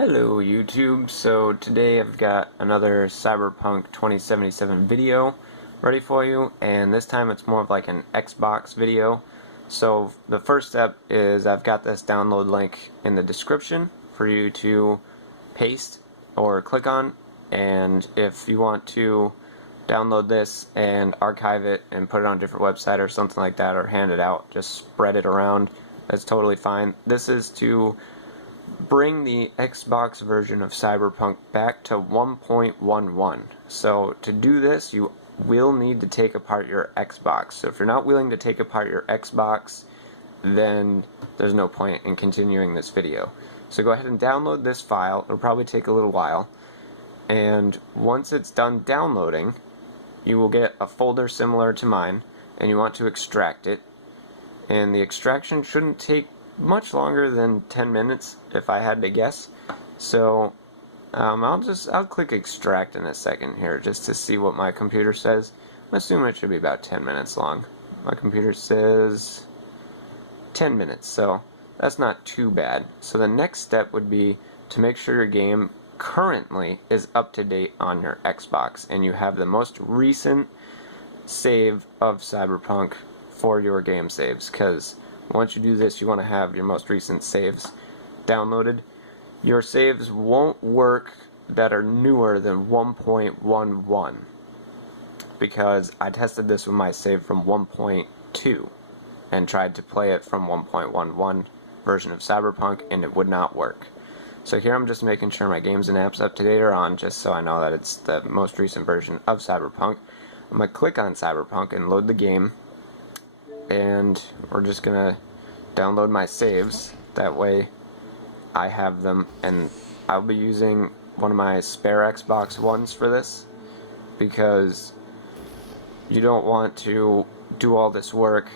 Hello YouTube, so today I've got another Cyberpunk 2077 video ready for you, and this time it's more of like an Xbox video. So the first step is I've got this download link in the description for you to paste or click on, and if you want to download this and archive it and put it on a different website or something like that, or hand it out, just spread it around, that's totally fine. This is to bring the Xbox version of Cyberpunk back to 1.11. So to do this, you will need to take apart your Xbox. So if you're not willing to take apart your Xbox, then there's no point in continuing this video. So go ahead and download this file. It'll probably take a little while. And once it's done downloading, you will get a folder similar to mine, and you want to extract it. And the extraction shouldn't take much longer than 10 minutes if I had to guess. So I'll click extract in a second here just to see what my computer says. I'm assuming it should be about 10 minutes long. My computer says 10 minutes, so that's not too bad. So the next step would be to make sure your game currently is up to date on your Xbox and you have the most recent save of Cyberpunk for your game saves, because once you do this, you want to have your most recent saves downloaded. Your saves won't work that are newer than 1.11, because I tested this with my save from 1.2 and tried to play it from 1.11 version of Cyberpunk, and it would not work. So here I'm just making sure my games and apps up to date are on, just so I know that it's the most recent version of Cyberpunk. I'm going to click on Cyberpunk and load the game, and we're just gonna download my saves. That way I have them, and I'll be using one of my spare Xbox Ones for this, because you don't want to do all this work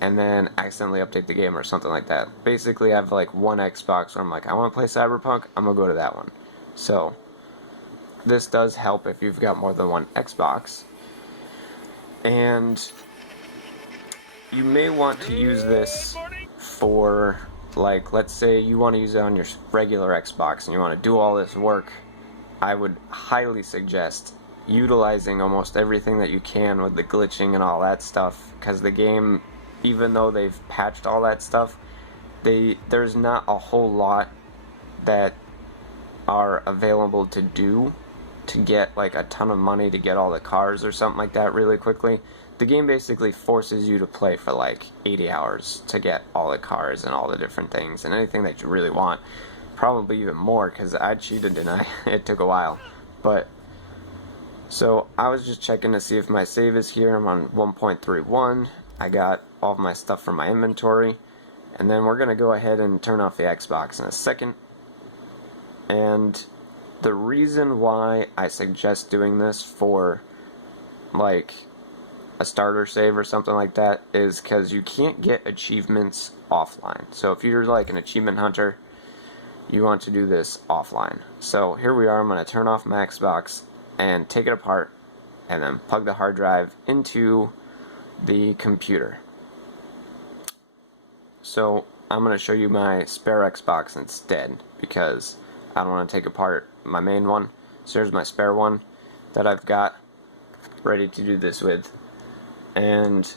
and then accidentally update the game or something like that. Basically I have like one Xbox where I'm like, I want to play Cyberpunk, I'm gonna go to that one. So this does help if you've got more than one Xbox. And you may want to use this for, like, let's say you want to use it on your regular Xbox and you want to do all this work. I would highly suggest utilizing almost everything that you can with the glitching and all that stuff, because the game, even though they've patched all that stuff, there's not a whole lot that are available to do to get like a ton of money to get all the cars or something like that really quickly. The game basically forces you to play for like 80 hours to get all the cars and all the different things and anything that you really want. Probably even more, because I cheated and it took a while. But so I was just checking to see if my save is here. I'm on 1.31. I got all of my stuff from my inventory, and then we're gonna go ahead and turn off the Xbox in a second. And the reason why I suggest doing this for like a starter save or something like that is because you can't get achievements offline. So if you're like an achievement hunter, you want to do this offline. So here we are. I'm going to turn off my Xbox and take it apart and then plug the hard drive into the computer. So I'm going to show you my spare Xbox instead, because I don't want to take apart my main one. So here's my spare one that I've got ready to do this with. And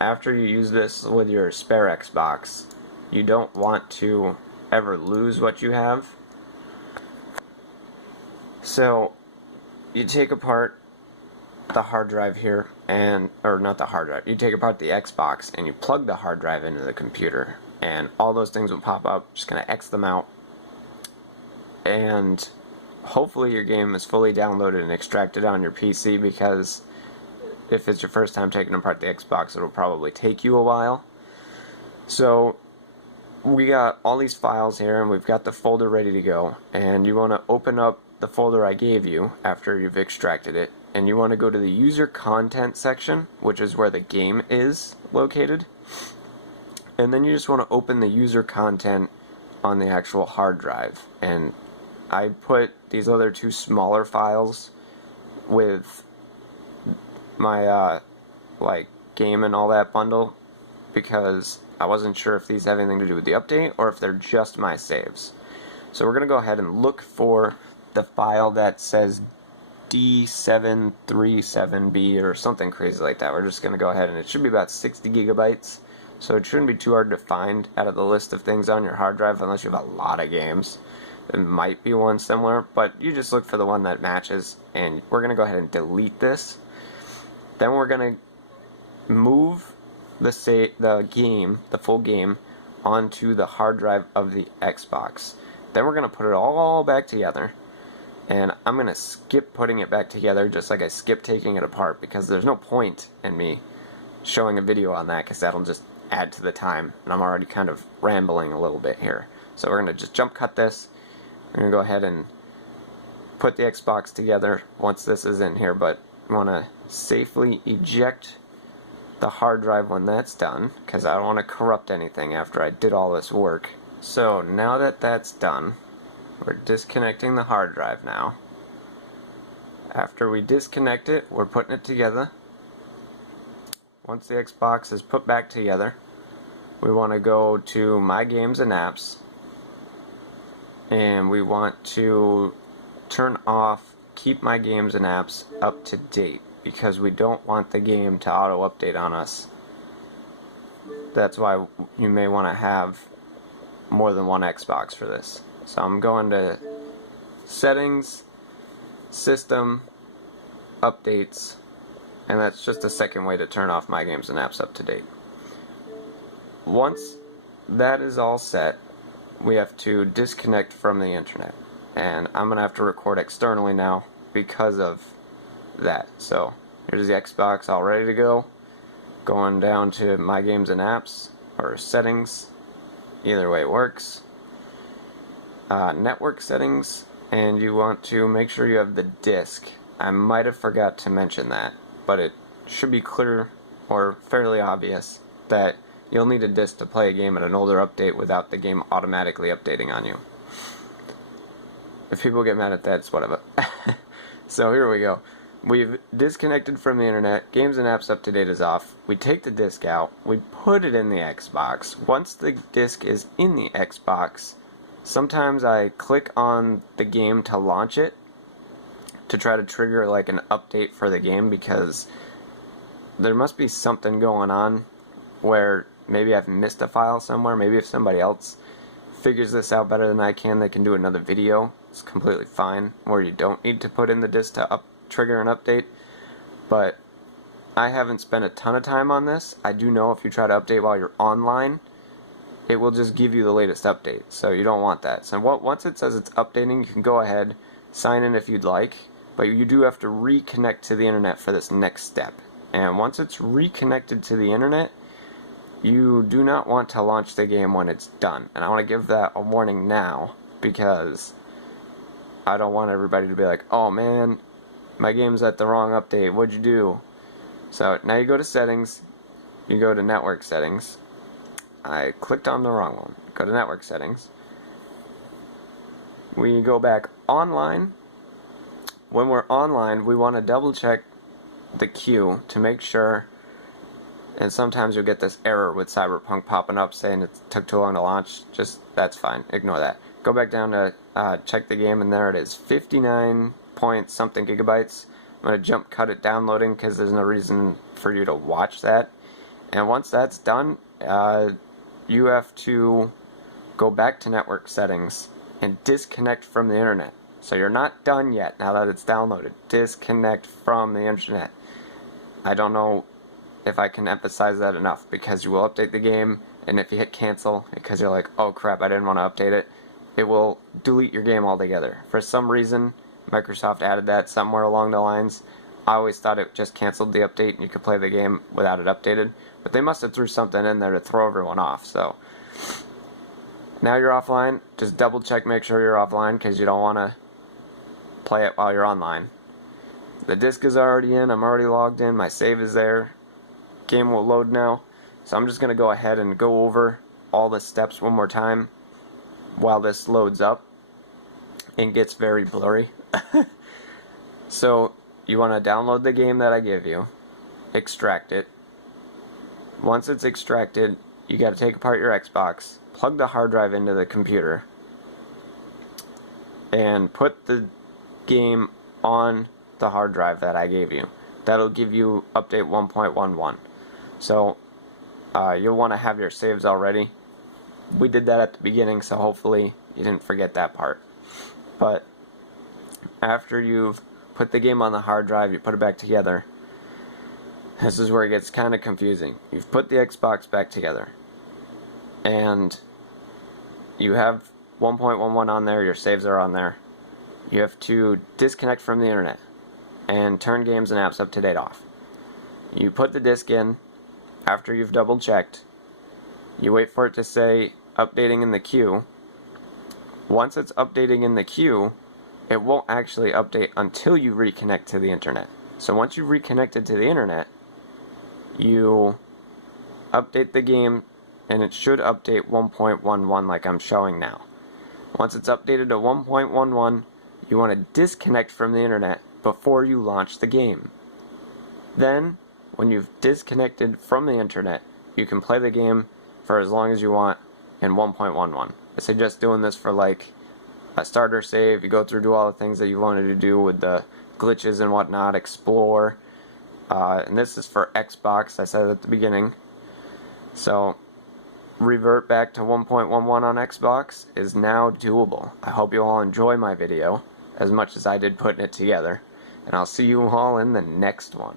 after you use this with your spare Xbox, you don't want to ever lose what you have. So you take apart the hard drive here, or not the hard drive, you take apart the Xbox and you plug the hard drive into the computer, and all those things will pop up. Just gonna X them out, and hopefully your game is fully downloaded and extracted on your PC, because if it's your first time taking apart the Xbox, it'll probably take you a while. So we got all these files here, and we've got the folder ready to go, and you want to open up the folder I gave you after you've extracted it, and you want to go to the user content section, which is where the game is located, and then you just want to open the user content on the actual hard drive. And I put these other two smaller files with my like game and all that bundle, because I wasn't sure if these have anything to do with the update or if they're just my saves. So we're going to go ahead and look for the file that says D737B or something crazy like that. We're just going to go ahead, and it should be about 60 gigabytes. So it shouldn't be too hard to find out of the list of things on your hard drive unless you have a lot of games. There might be one similar, but you just look for the one that matches, and we're going to go ahead and delete this. Then we're going to move the full game, onto the hard drive of the Xbox. Then we're going to put it all back together, and I'm going to skip putting it back together just like I skipped taking it apart, because there's no point in me showing a video on that, because that'll just add to the time, and I'm already kind of rambling a little bit here. So we're going to just jump cut this. We're going to go ahead and put the Xbox together once this is in here, but I want to safely eject the hard drive when that's done, because I don't want to corrupt anything after I did all this work. So now that that's done, we're disconnecting the hard drive now. After we disconnect it, we're putting it together. Once the Xbox is put back together, we want to go to My Games and Apps, and we want to turn off Keep My Games and Apps Up to Date, because we don't want the game to auto update on us. That's why you may want to have more than one Xbox for this. So I'm going to Settings, System, Updates, and that's just a second way to turn off My Games and Apps Up to Date. Once that is all set, we have to disconnect from the internet, and I'm going to have to record externally now because of that. So here's the Xbox all ready to go. Going down to My Games and Apps, or Settings, either way works. Network settings, and you want to make sure you have the disk. I might have forgot to mention that, but it should be clear or fairly obvious that you'll need a disk to play a game at an older update without the game automatically updating on you. If people get mad at that, it's whatever. So here we go. We've disconnected from the internet. Games and Apps Up to Date is off. We take the disk out. We put it in the Xbox. Once the disk is in the Xbox, sometimes I click on the game to launch it to try to trigger like an update for the game, because there must be something going on where maybe I've missed a file somewhere. Maybe if somebody else figures this out better than I can, they can do another video. It's completely fine, where you don't need to put in the disk to trigger an update. But I haven't spent a ton of time on this. I do know if you try to update while you're online, it will just give you the latest update, so you don't want that. So once it says it's updating, you can go ahead, sign in if you'd like, but you do have to reconnect to the internet for this next step. And once it's reconnected to the internet, you do not want to launch the game when it's done. And I want to give that a warning now, because I don't want everybody to be like, oh man, my game's at the wrong update, what'd you do? So now you go to Settings, you go to Network Settings. I clicked on the wrong one. Go to Network Settings. We go back online. When we're online, we want to double check the queue to make sure, and sometimes you'll get this error with Cyberpunk popping up saying it took too long to launch. Just, that's fine, ignore that. Go back down to check the game, and there it is, 59 point something gigabytes. I'm going to jump cut it downloading because there's no reason for you to watch that. And once that's done, you have to go back to Network Settings and disconnect from the internet. So you're not done yet now that it's downloaded. Disconnect from the internet. I don't know if I can emphasize that enough, because you will update the game, and if you hit cancel because you're like, oh crap, I didn't want to update it, it will delete your game altogether. For some reason, Microsoft added that somewhere along the lines. I always thought it just canceled the update and you could play the game without it updated, but they must have threw something in there to throw everyone off. So now you're offline. Just double check, make sure you're offline, because you don't want to play it while you're online. The disk is already in. I'm already logged in. My save is there. Game will load now. So I'm just going to go ahead and go over all the steps one more time while this loads up and gets very blurry. So you want to download the game that I give you, extract it. Once it's extracted, you got to take apart your Xbox, plug the hard drive into the computer, and put the game on the hard drive that I gave you. That'll give you update 1.11. So you'll want to have your saves already. We did that at the beginning, so hopefully you didn't forget that part. But after you've put the game on the hard drive, you put it back together. This is where it gets kind of confusing. You've put the Xbox back together, and you have 1.11 on there, your saves are on there. You have to disconnect from the internet and turn games and apps up to date off. You put the disk in after you've double checked. You wait for it to say updating in the queue. Once it's updating in the queue, it won't actually update until you reconnect to the internet. So once you've reconnected to the internet, you update the game, and it should update 1.11 like I'm showing now. Once it's updated to 1.11, you want to disconnect from the internet before you launch the game. Then, when you've disconnected from the internet, you can play the game for as long as you want in 1.11. I suggest doing this for like a starter save. You go through, do all the things that you wanted to do with the glitches and whatnot, explore. And this is for Xbox, I said at the beginning. So, revert back to 1.11 on Xbox is now doable. I hope you all enjoy my video as much as I did putting it together, and I'll see you all in the next one.